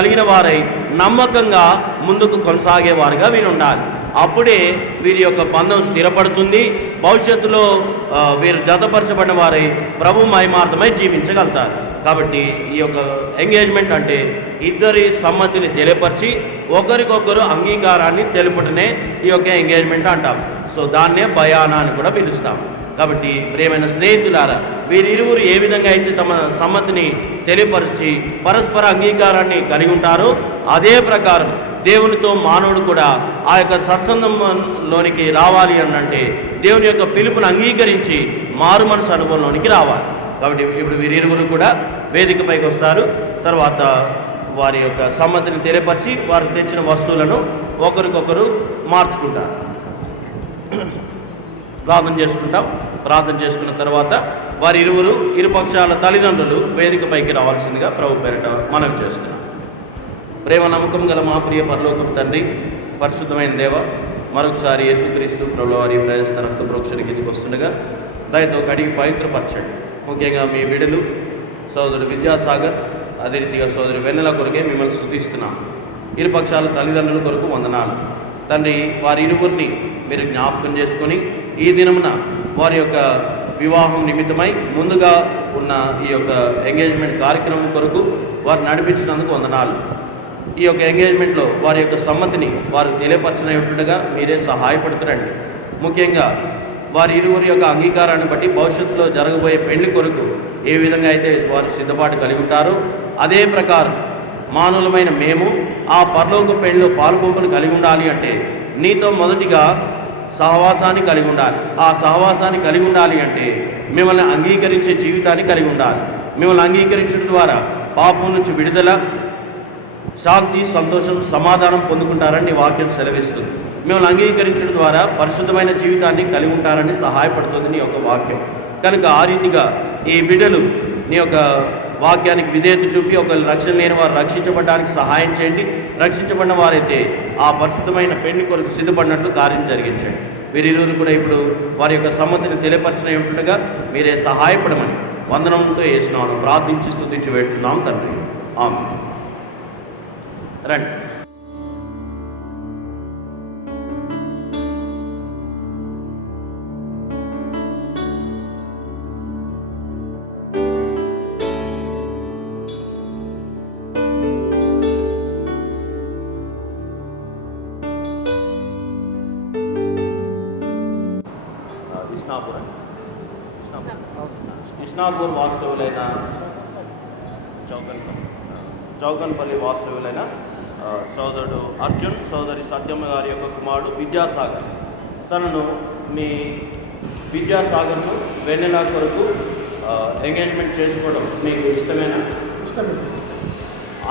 కలిగిన వారై నమ్మకంగా ముందుకు కొనసాగేవారుగా వీరు ఉండాలి. అప్పుడే వీరి యొక్క బంధం స్థిరపడుతుంది. భవిష్యత్తులో వీరు జతపరచబడిన వారై ప్రభు మహిమార్థమై జీవించగలుగుతారు. కాబట్టి ఈ యొక్క ఎంగేజ్మెంట్ అంటే ఇద్దరి సమ్మతిని తెలియపరిచి ఒకరికొకరు అంగీకారాన్ని తెలుపుటనే ఈ యొక్క ఎంగేజ్మెంట్ అంటాం. సో దాన్నే బయానా అని కూడా పిలుస్తాం. కాబట్టి ప్రియమైన స్నేహితులారా, వీరిరువురు ఏ విధంగా అయితే తమ సమ్మతిని తెలియపరిచి పరస్పర అంగీకారాన్ని కలిగి ఉంటారో అదే ప్రకారం దేవునితో మానవుడు కూడా ఆ యొక్క సత్సంగంలోనికి రావాలి అనంటే దేవుని యొక్క పిలుపును అంగీకరించి మారు మనసు అనుభవంలోనికి రావాలి. కాబట్టి ఇప్పుడు వీరిరువురు కూడా వేదికపైకి వస్తారు. తర్వాత వారి యొక్క సమ్మతిని తెలియపరిచి వారు తెచ్చిన వస్తువులను ఒకరికొకరు మార్చుకుంటారు. ప్రార్థన చేసుకుంటాం. ప్రార్థన చేసుకున్న తర్వాత వారి ఇరుపక్షాల తల్లిదండ్రులు వేదికపైకి రావాల్సిందిగా ప్రభు పేరిట మనవి చేస్తున్నాం. ప్రేమ నమ్మకం గల మా ప్రియ పరలోకపు తండ్రి, పరిశుద్ధమైన దేవ, మరొకసారి యేసుక్రీస్తు ప్రభుల వారి ప్రజస్థ రక్త ప్రోక్షణ కిందికి వస్తుండగా దయతో కడిగి పవిత్రపరచండి. ముఖ్యంగా మీ బిడ్డలు సోదరుడు విద్యాసాగర్, అదే రీతిగా సోదరి వెన్నెల కొరకే మిమ్మల్ని స్తుతిస్తున్నాం. ఇరుపక్షాల తల్లిదండ్రుల కొరకు వందనాలు తండ్రి. వారి ఇరువురిని మీరు జ్ఞాపకం చేసుకొని ఈ దినమున వారి యొక్క వివాహం నిమిత్తమై ముందుగా ఉన్న ఈ యొక్క ఎంగేజ్మెంట్ కార్యక్రమం కొరకు వారు నడిపించినందుకు వందనాలు. ఈ యొక్క ఎంగేజ్మెంట్లో వారి యొక్క సమ్మతిని వారు తెలియపరచనట్టుగా మీరే సహాయపడుతురండి. ముఖ్యంగా వారి ఇరువురి యొక్క అంగీకారాన్ని బట్టి భవిష్యత్తులో జరగబోయే పెళ్లి కొరకు ఏ విధంగా అయితే వారు సిద్ధపాటు కలిగి ఉంటారో అదే ప్రకారం మానవులమైన మేము ఆ పరలోక పెళ్లిలో పాల్పొంపులు కలిగి ఉండాలి అంటే నీతో మొదటిగా సహవాసాన్ని కలిగి ఉండాలి. ఆ సహవాసాన్ని కలిగి ఉండాలి అంటే మిమ్మల్ని అంగీకరించే జీవితాన్ని కలిగి ఉండాలి. మిమ్మల్ని అంగీకరించడం ద్వారా పాపం నుంచి విడుదల, శాంతి, సంతోషం, సమాధానం పొందుకుంటారని నీ వాక్యం సెలవిస్తుంది. మిమ్మల్ని అంగీకరించడం ద్వారా పరిశుద్ధమైన జీవితాన్ని కలిగి ఉంటారని సహాయపడుతుంది నీ యొక్క వాక్యం. కనుక ఆ రీతిగా ఈ బిడ్డలు నీ యొక్క వాక్యానికి విధేయత చూపి ఒకరు రక్షణ లేని వారు రక్షించబడడానికి సహాయం చేయండి. రక్షించబడిన వారైతే ఆ పరిశుద్ధమైన పెళ్లి కొరకు సిద్ధపడినట్లు కార్యం జరిగించండి. వీరిరువురు కూడా ఇప్పుడు వారి యొక్క సమ్మతిని తెలియపరచిన ఉంటుండగా మీరే సహాయపడమని వందనంతో వేసినాను ప్రార్థించి స్తుతించి వేడుచున్నాం తండ్రి. ఆమేన్. రండి. ఇస్నాపూర్ వాస్తవులైన చౌకన్పల్లి వాస్తవులైన సోదరుడు అర్జున్, సోదరి సత్యమ్మ గారి యొక్క కుమారుడు విద్యాసాగర్ తనను మీ విద్యాసాగర్ను వెన్నెల కొరకు ఎంగేజ్మెంట్ చేసుకోవడం మీకు ఇష్టమేనా? ఇష్టమే.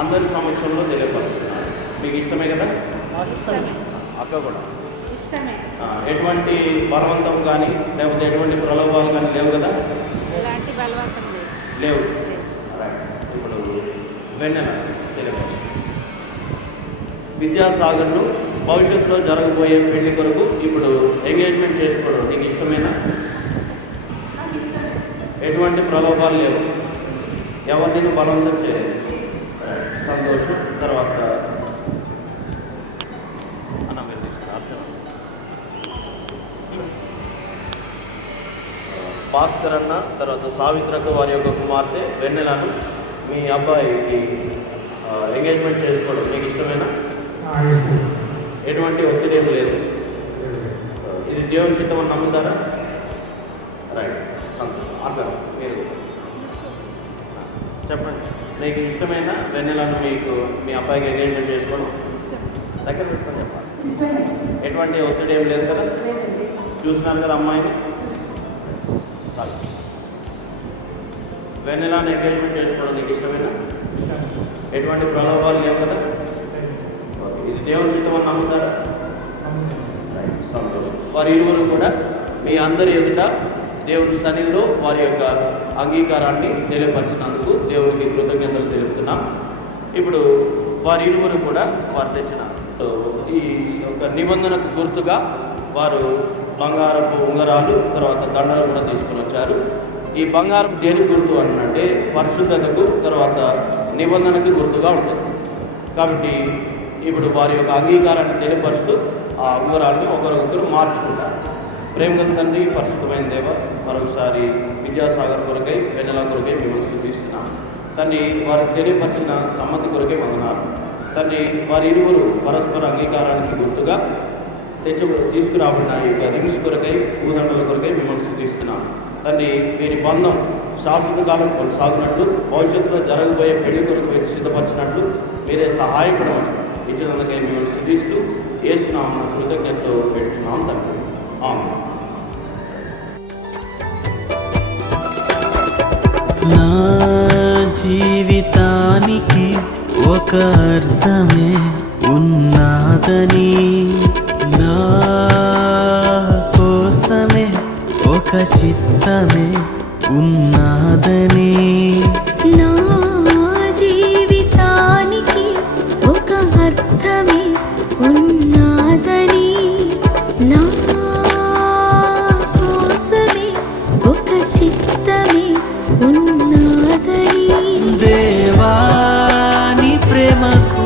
అందరి సమక్షంలో తెలియపరుస్తున్నారు. మీకు ఇష్టమే కదా? అక్క కూడా ఇష్టమే. ఎటువంటి బలవంతం కానీ లేకపోతే ఎటువంటి ప్రలోభాలు కానీ లేవు కదా? ఎలాంటి బలవంతం లేవు. ఇప్పుడు వెన్నెల తెలియపరుస్తుంది. విద్యాసాగర్ను భవిష్యత్తులో జరగబోయే పెళ్లి కొరకు ఇప్పుడు ఎంగేజ్మెంట్ చేసుకోవడం నీకు ఇష్టమేనా? ఎటువంటి ప్రలోభాలు లేవు, ఎవరిని బలవంతం చేయలేదు. సంతోషం. తర్వాత అన్న మీరు తీసుకున్నారు అర్చన భాస్కర్ అన్న, తర్వాత సావిత్రక వారి యొక్క కుమార్తె వెన్నెలను మీ అబ్బాయికి ఎంగేజ్మెంట్ చేసుకోవడం మీకు ఇష్టమేనా? ఎటువంటి ఒత్తిడి ఏం లేదు. ఇది దేవుని చిత్తం అని నమ్ముతారా? రైట్, సంతోషం. అందరూ మీరు చెప్పండి, మీకు ఇష్టమైన వెన్నెలను మీకు మీ అబ్బాయికి ఎంగేజ్మెంట్ చేసుకోవడం దగ్గర పెట్టుకొని చెప్పాలి. ఎటువంటి ఒత్తిడి ఏం లేదు కదా? చూసినారు కదా అమ్మాయిని. వెన్నెలను ఎంగేజ్మెంట్ చేసుకోవడం నీకు ఇష్టమేనా? ఎటువంటి ప్రలోభాలు లేవు కదా? ఇది దేవుని చిత్తం అని నమ్ముతారా? సంతోషం. వారి ఇరువురు కూడా మీ అందరి ఎదుట దేవుని సన్నిధిలో వారి యొక్క అంగీకారాన్ని తెలియపరిచినందుకు దేవునికి కృతజ్ఞతలు తెలుపుతున్నాం. ఇప్పుడు వారి ఇరువురు కూడా వారు తెచ్చిన ఈ యొక్క నిబంధనకు గుర్తుగా వారు బంగారపు ఉంగరాలు, తర్వాత దండలు కూడా తీసుకొని వచ్చారు. ఈ బంగారం దేని గుర్తు అనంటే పరిశుద్ధతకు, తర్వాత నిబంధనకు గుర్తుగా ఉంటుంది. కాబట్టి ఇప్పుడు వారి యొక్క అంగీకారాన్ని తెలియపరుస్తూ ఆ ఉంగరాలను ఒకరొకరు మార్చుకుంటారు. ప్రేమగల తండ్రి, పరిశుద్ధమైన దేవ, మరొకసారి విద్యాసాగర్ కొరకై, వెన్నెల కొరకై మిమ్మల్ని స్తుతిస్తున్నాం తండ్రి. వారికి తెలియపరిచిన సమ్మతి కొరకే వందనాలు తండ్రి. వారి ఇరువురు పరస్పర అంగీకారానికి గుర్తుగా తీసుకురాబడిన ఈ యొక్క రింగ్స్ కొరకై పూదండల కొరకై మిమ్మల్ని స్తుతిస్తున్నాను తండ్రి. వీరి బంధం శాశ్వత కాలం కొనసాగునట్లు, భవిష్యత్తులో జరగబోయే పెళ్లి కొరకు మీరు సిద్ధపరిచినట్లు మీరే సహాయపడమని ఇచ్చినందుకై మిమ్మల్ని స్తుతిస్తూ యేసునామమున కృతజ్ఞతతో పెట్టుచున్నాం తండ్రి. ఆమేన్. నా జీవితానికి ఒక అర్థమే ఉన్నాదని, నా కోసమే ఒక చిత్తమే ఉన్నాదని, నా జీవితానికి ఒక అర్థమే ఉన్నాదని, నా కోసమే ఒక చిత్తమే ఉన్నదని, దేవాని ప్రేమకు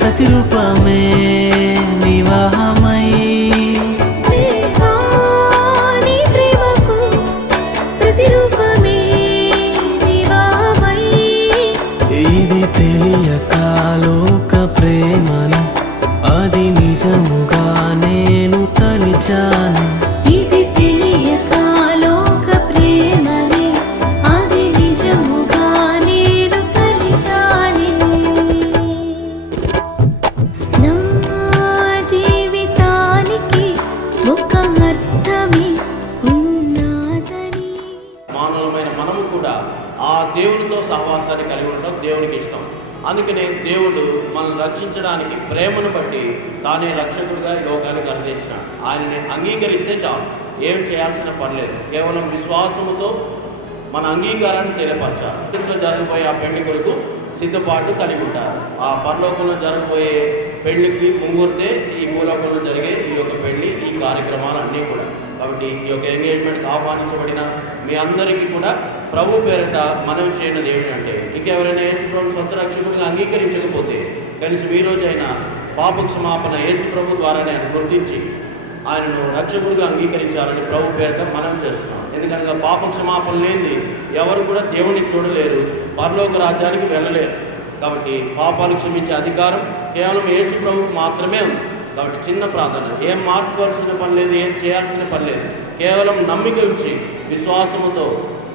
ప్రతిరూపమే వివాహమై, దేవాని ప్రేమకు ప్రతిరూపమే వివాహమై, ఇది తెలియక లోక ప్రేమను అది నిజముగా నేను తలిచాను, ఇది తెలియక లోక ప్రేమనే అది నిజముగా నేను తలిచానే. నా జీవితానికి ఒక అర్థమే ఉన్నదని. మానవులమైన మనము కూడా ఆ దేవునితో సహవాసాన్ని కలిగి ఉండడం దేవునికి ఇష్టం. అందుకనే దేవుడు మనల్ని రక్షించడానికి ప్రేమను బట్టి తానే రక్షకుడిగా ఈ లోకానికి అందించినాడు. ఆయనని అంగీకరిస్తే చాలు, ఏం చేయాల్సిన పని లేదు. కేవలం విశ్వాసముతో మన అంగీకారాన్ని తెలియపరచాలి. ఇంట్లో జరగబోయే ఆ పెళ్లి కొరకు సిద్ధపాటు కలిగి ఉంటారు. ఆ పరలోకంలో జరగబోయే పెళ్లికి ముంగుర్తే ఈ భూలోకంలో జరిగే ఈ యొక్క పెళ్లి, ఈ కార్యక్రమాలు అన్నీ కూడా. కాబట్టి ఈ యొక్క ఎంగేజ్మెంట్కి ఆహ్వానించబడిన మీ అందరికీ కూడా ప్రభు పేరిట మనవి చేయనది ఏమిటంటే, ఇంకెవరైనా యేసుప్రభుని సొంత రక్షకుడిగా అంగీకరించకపోతే కనీసం ఈ రోజైనా పాప క్షమాపణ యేసుప్రభు ద్వారానే ఆయన గుర్తించి ఆయనను రక్షకుడిగా అంగీకరించాలని ప్రభు పేరిట మనం చేస్తున్నాం. ఎందుకనగా పాప క్షమాపణ లేని ఎవరు కూడా దేవుని చూడలేరు, పరలోక రాజ్యానికి వెళ్ళలేరు. కాబట్టి పాపాలు క్షమించే అధికారం కేవలం యేసు ప్రభువుకు మాత్రమే ఉంది. కాబట్టి చిన్న ప్రార్థన, ఏం మార్చుకోవాల్సిన పని లేదు, ఏం చేయాల్సిన పని లేదు. కేవలం నమ్మిక ఉంచి విశ్వాసముతో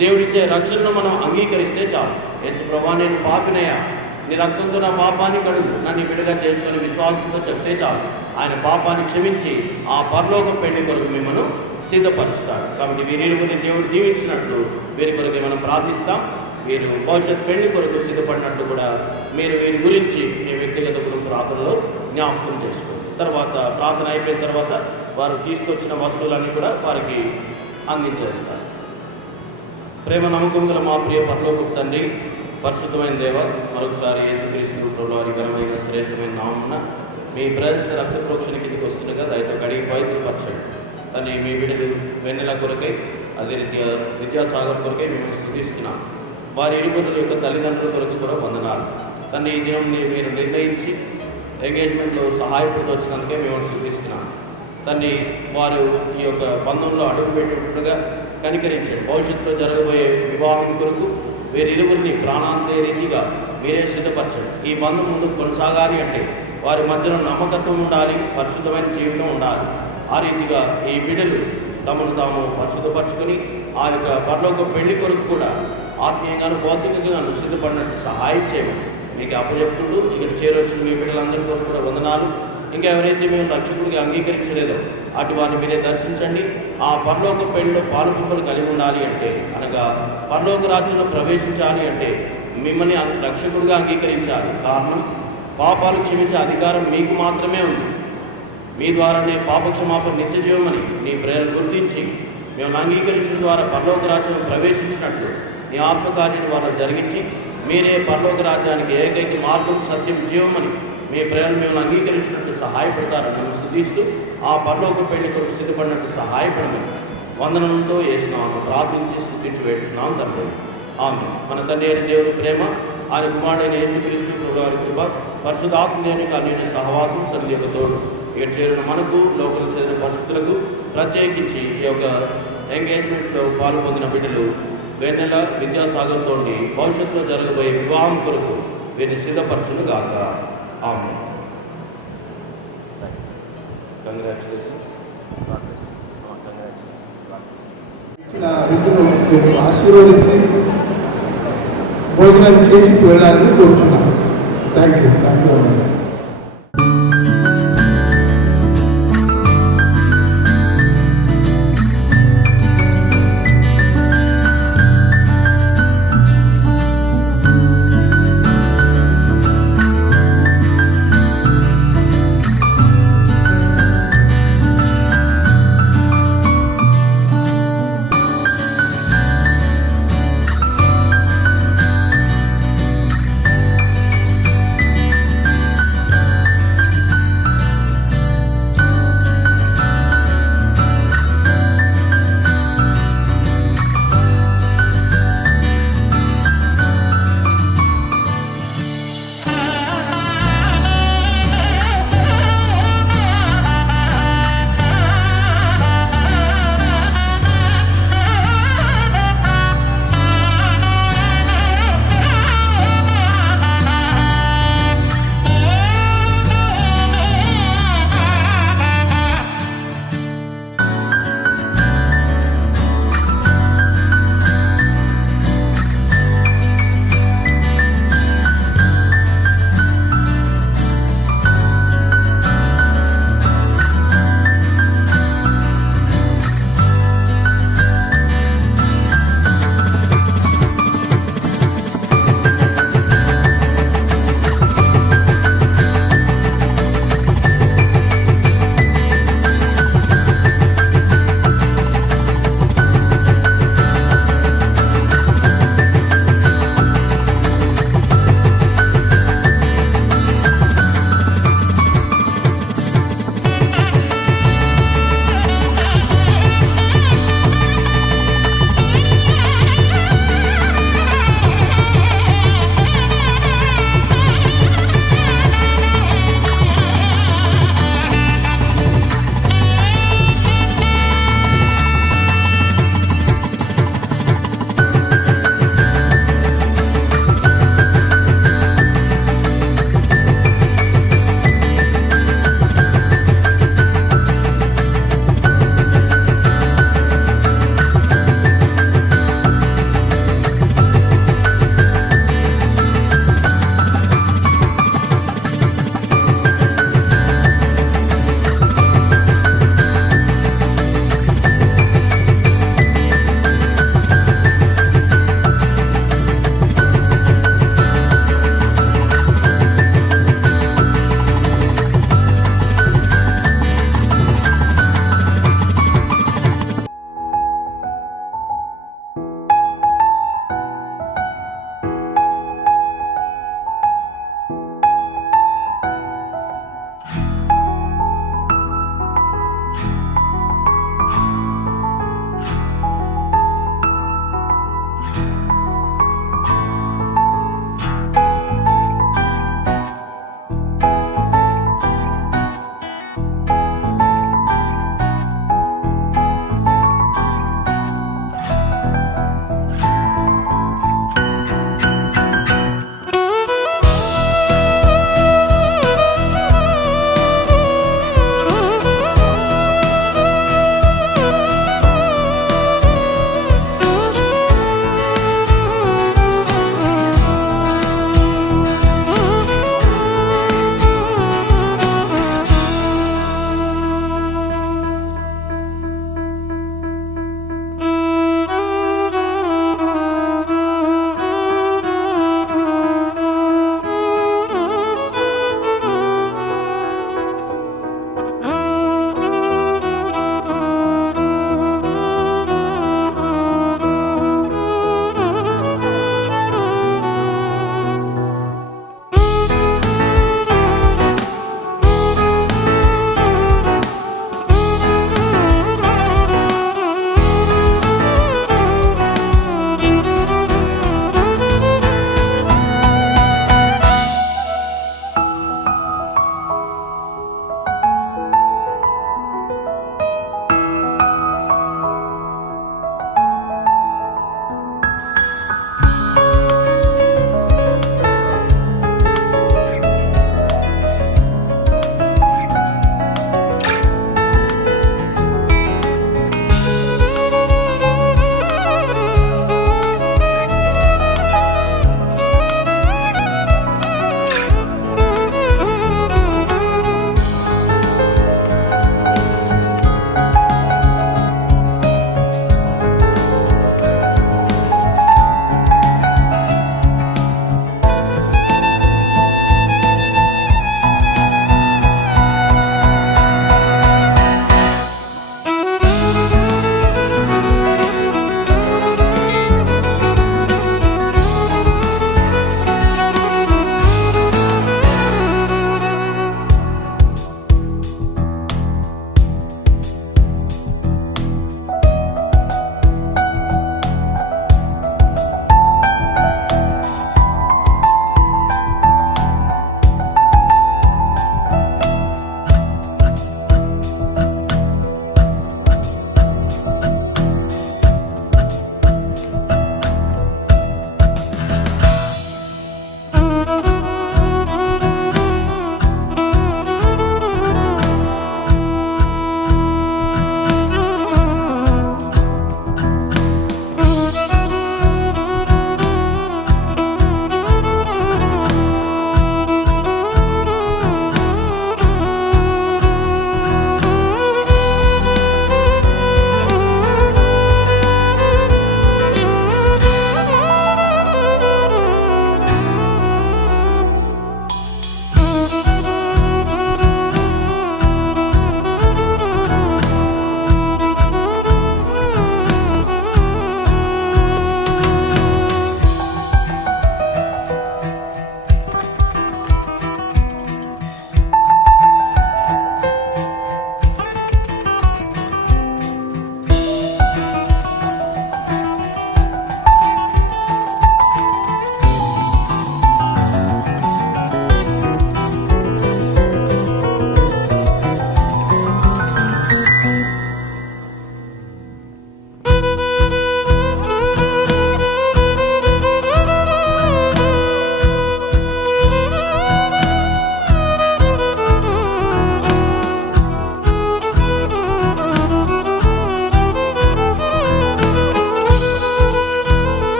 దేవుడిచ్చే రక్షణను మనం అంగీకరిస్తే చాలు. యేసు ప్రభువా, నేను పాపినయ్యా, నీ రక్తంతో నా పాపాన్ని కడుగు, నన్ను విడుదల చేసుకొని విశ్వాసంతో చెప్తే చాలు. ఆయన పాపాన్ని క్షమించి ఆ పరలోక పెళ్లి కొరకు మిమ్మల్ని సిద్ధపరుస్తాడు. కాబట్టి వీరిని దేవుడు దీవించినట్లు వీరి కొరకు మనం ప్రార్థిస్తాం. వీరు భవిష్యత్ పెళ్లి కొరకు సిద్ధపడినట్లు కూడా మీరు వీరి గురించి మీ వ్యక్తిగత గురించి ప్రార్థనలో జ్ఞాపకం చేసుకోండి. తర్వాత ప్రార్థన అయిపోయిన తర్వాత వారు తీసుకొచ్చిన వస్తువులన్నీ కూడా వారికి అందించేస్తారు. ప్రేమ నమ్మకం గల మా ప్రియ పరలోకపు తండ్రి, పరిశుద్ధమైన దేవ, మరొకసారి యేసుక్రీస్తు ప్రభువు వారి ఘనమైన శ్రేష్టమైన నామమున మీ ప్రజల రక్త ప్రోక్షణ కిందకి వస్తుండగా దయతో కడిగి పవిత్రపరచండి. తండ్రి, మీ బిడ్డలు వెన్నెల కొరకై, అదే రీతిగా విద్యాసాగర్ కొరకై మేము స్తుతిస్తున్నాం. వారి ఇరువురు యొక్క తల్లిదండ్రుల కొరకు కూడా వందనాలు. తండ్రి, ఈ దినం మీరు నిర్ణయించి ఎంగేజ్మెంట్లో సహాయపడుతూ వచ్చినందుకే మేము స్తుతిస్తున్నాం. తండ్రి, వారు ఈ యొక్క బంధంలో అడుగుపెట్టుగా కనికరించండి. భవిష్యత్తులో జరగబోయే వివాహం కొరకు వీరిరువురిని ప్రాణాంతే రీతిగా మీరే సిద్ధపరచండి. ఈ బంధం ముందుకు కొనసాగాలి అంటే వారి మధ్యలో నమ్మకత్వం ఉండాలి, పరిశుద్ధమైన జీవితం ఉండాలి. ఆ రీతిగా ఈ బిడ్డలు తమను తాము పరిశుద్ధపరచుకొని ఆ యొక్క పరలోక పెళ్లి కొరకు కూడా ఆత్మీయంగాను భౌతికంగాను సిద్ధపడినట్టు సహాయం చేయమని మీకు అప్పచెప్తుంటూ ఇక్కడ చేరొచ్చిన మీ బిడ్డలందరి కొరకు కూడా వందనాలు. ఇంకా ఎవరైతే మేము రక్షకుడిగా అంగీకరించలేదో అటు వారిని మీరే దర్శించండి. ఆ పరలోక పెళ్లిలో పాలుపుంపులు కలిగి ఉండాలి అంటే, అనగా పరలోక రాజ్యంలో ప్రవేశించాలి అంటే మిమ్మల్ని రక్షకుడిగా అంగీకరించాలి. కారణం, పాపాలు క్షమించే అధికారం మీకు మాత్రమే ఉంది. మీ ద్వారానే పాపక్షమాపణ నిత్య జీవమని నీ ప్రేరణ గుర్తించి మేము అంగీకరించడం ద్వారా పరలోక రాజ్యంలో ప్రవేశించినట్లు నీ ఆత్మకార్యాన్ని వారిని జరిగించి మీరే పరలోక రాజ్యానికి ఏకైక మార్గం, సత్యం, జీవమని మీ ప్రేరణ మేము అంగీకరించినట్టు సహాయపడతారని మేము స్తుతిస్తూ ఆ పరలోక పెళ్లి కొరకు సిద్ధపడినట్టు సహాయపడమని వందనంతో వేసినాము, ప్రార్థించి స్తుతించి వేడుచున్నాం తండ్రి. ఆమె మన తండ్రి అయిన దేవుని ప్రేమ, ఆయన కుమారుడైన యేసుక్రీస్తు ప్రభువారి కృప, పరిశుద్ధాత్మ దేవుని అన్యోన్య సహవాసం సన్నిధికి తోడు ఇక్కడ చేరిన మనకు, లోకల్ చేరిన పరిస్థితులకు, ప్రత్యేకించి ఈ యొక్క ఎంగేజ్మెంట్లో పాల్పొందిన బిడ్డలు వెన్నెల విద్యాసాగర్తో భవిష్యత్తులో జరగబోయే వివాహం కొరకు వీరిని సిద్ధపరచును గాక. ఆమె కంగ్రాచులేషన్స్. కంగ్రాచులేషన్స్. ఇచ్చిన రీతిలో మీరు ఆశీర్వదించి భోజనం చేసి వెళ్ళాలని కోరుతున్నాను. Thank you.